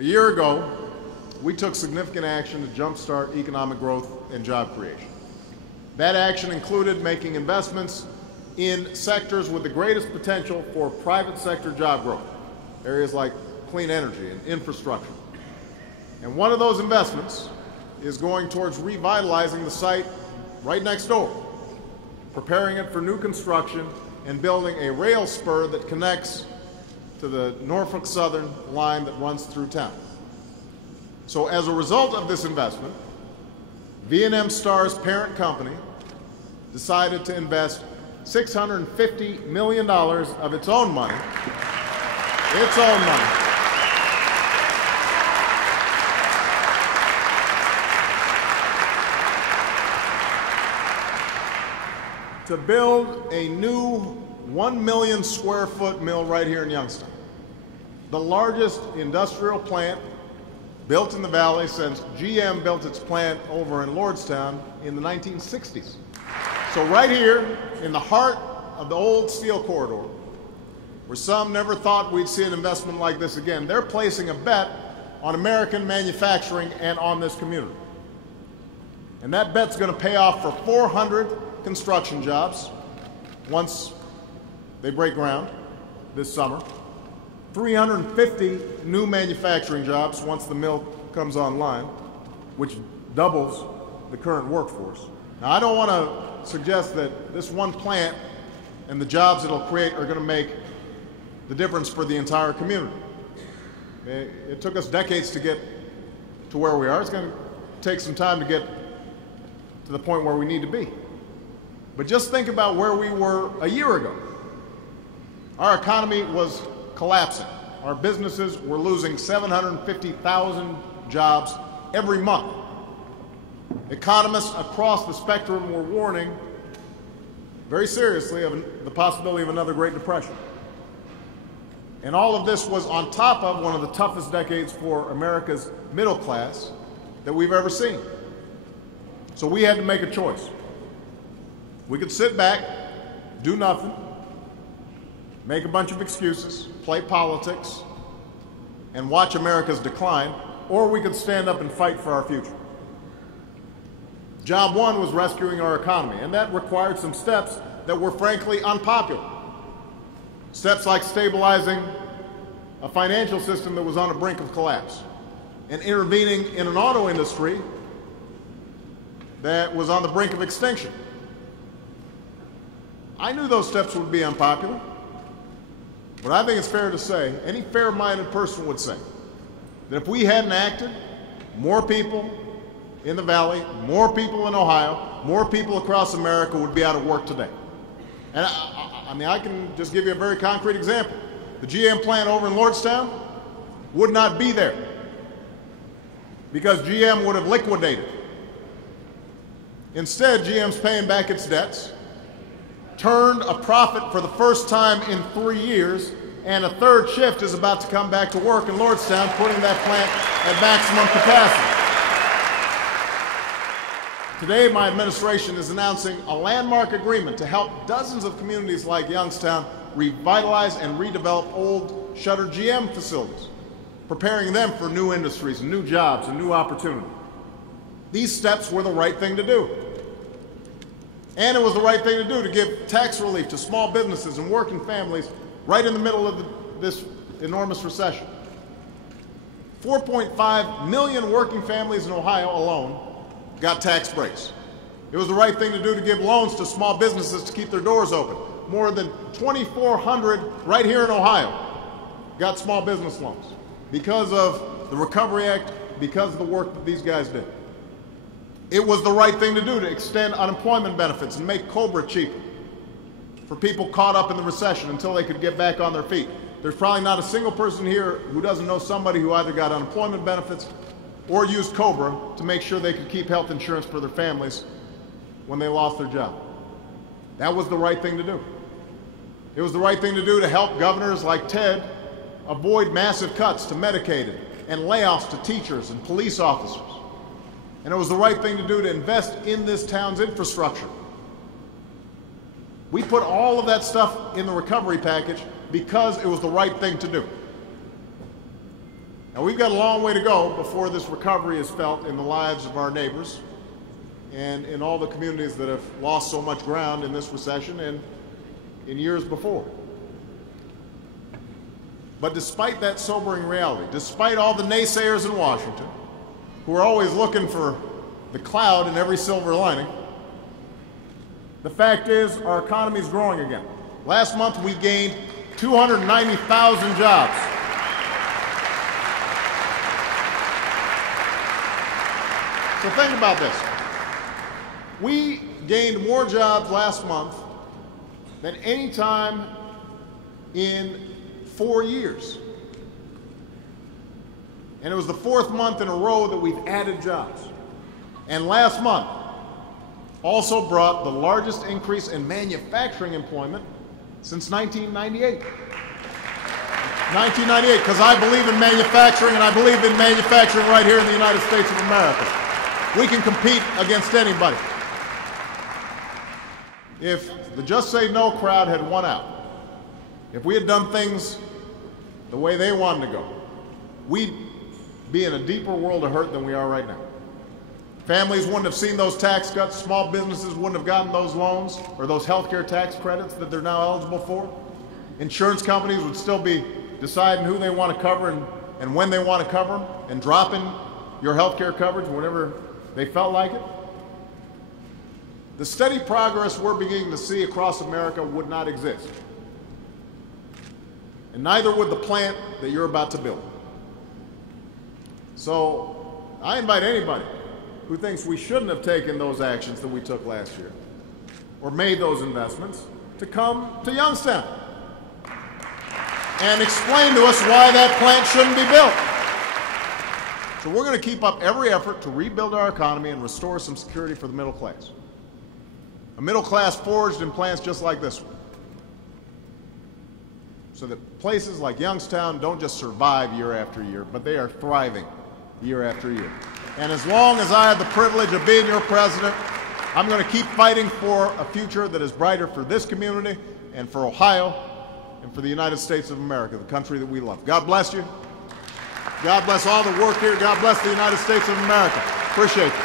A year ago, we took significant action to jumpstart economic growth and job creation. That action included making investments in sectors with the greatest potential for private sector job growth, areas like clean energy and infrastructure. And one of those investments is going towards revitalizing the site right next door, preparing it for new construction and building a rail spur that connects to the Norfolk Southern line that runs through town. So as a result of this investment, V&M Star's parent company decided to invest $650 million of its own money, to build a new 1 million square foot mill right here in Youngstown, the largest industrial plant built in the valley since GM built its plant over in Lordstown in the 1960s. So right here in the heart of the old steel corridor, where some never thought we'd see an investment like this again, they're placing a bet on American manufacturing and on this community. And that bet's going to pay off for 400 construction jobs once they break ground this summer, 350 new manufacturing jobs once the mill comes online, which doubles the current workforce. Now, I don't want to suggest that this one plant and the jobs it'll create are going to make the difference for the entire community. It took us decades to get to where we are. It's going to take some time to get to the point where we need to be. But just think about where we were a year ago. Our economy was collapsing. Our businesses were losing 750,000 jobs every month. Economists across the spectrum were warning very seriously of the possibility of another Great Depression. And all of this was on top of one of the toughest decades for America's middle class that we've ever seen. So we had to make a choice. We could sit back, do nothing, make a bunch of excuses, play politics, and watch America's decline, or we could stand up and fight for our future. Job one was rescuing our economy, and that required some steps that were frankly unpopular. Steps like stabilizing a financial system that was on the brink of collapse, and intervening in an auto industry that was on the brink of extinction. I knew those steps would be unpopular, but I think it's fair to say, any fair-minded person would say, that if we hadn't acted, more people in the Valley, more people in Ohio, more people across America would be out of work today. And I can just give you a very concrete example. The GM plant over in Lordstown would not be there because GM would have liquidated. Instead, GM's paying back its debts, turned a profit for the first time in 3 years, and a third shift is about to come back to work in Lordstown, putting that plant at maximum capacity. Today, my administration is announcing a landmark agreement to help dozens of communities like Youngstown revitalize and redevelop old shuttered GM facilities, preparing them for new industries and new jobs and new opportunity. These steps were the right thing to do. And it was the right thing to do to give tax relief to small businesses and working families right in the middle of this enormous recession. 4.5 million working families in Ohio alone got tax breaks. It was the right thing to do to give loans to small businesses to keep their doors open. More than 2,400 right here in Ohio got small business loans because of the Recovery Act, because of the work that these guys did. It was the right thing to do to extend unemployment benefits and make COBRA cheaper for people caught up in the recession until they could get back on their feet. There's probably not a single person here who doesn't know somebody who either got unemployment benefits or used COBRA to make sure they could keep health insurance for their families when they lost their job. That was the right thing to do. It was the right thing to do to help governors like Ted avoid massive cuts to Medicaid and layoffs to teachers and police officers. And it was the right thing to do to invest in this town's infrastructure. We put all of that stuff in the recovery package because it was the right thing to do. Now, we've got a long way to go before this recovery is felt in the lives of our neighbors and in all the communities that have lost so much ground in this recession and in years before. But despite that sobering reality, despite all the naysayers in Washington, who are always looking for the cloud in every silver lining, the fact is our economy is growing again. Last month we gained 290,000 jobs. So think about this. We gained more jobs last month than any time in 4 years. And it was the 4th month in a row that we've added jobs. And last month also brought the largest increase in manufacturing employment since 1998. 1998, because I believe in manufacturing, and I believe in manufacturing right here in the United States of America. We can compete against anybody. If the Just Say No crowd had won out, if we had done things the way they wanted to go, we'd be in a deeper world of hurt than we are right now. Families wouldn't have seen those tax cuts. Small businesses wouldn't have gotten those loans or those health care tax credits that they're now eligible for. Insurance companies would still be deciding who they want to cover and when they want to cover them and dropping your health care coverage whenever they felt like it. The steady progress we're beginning to see across America would not exist. And neither would the plant that you're about to build. So I invite anybody who thinks we shouldn't have taken those actions that we took last year or made those investments to come to Youngstown and explain to us why that plant shouldn't be built. So we're going to keep up every effort to rebuild our economy and restore some security for the middle class. A middle class forged in plants just like this one. So that places like Youngstown don't just survive year after year, but they are thriving year after year. And as long as I have the privilege of being your president, I'm going to keep fighting for a future that is brighter for this community and for Ohio and for the United States of America, the country that we love. God bless you. God bless all the work here. God bless the United States of America. Appreciate you.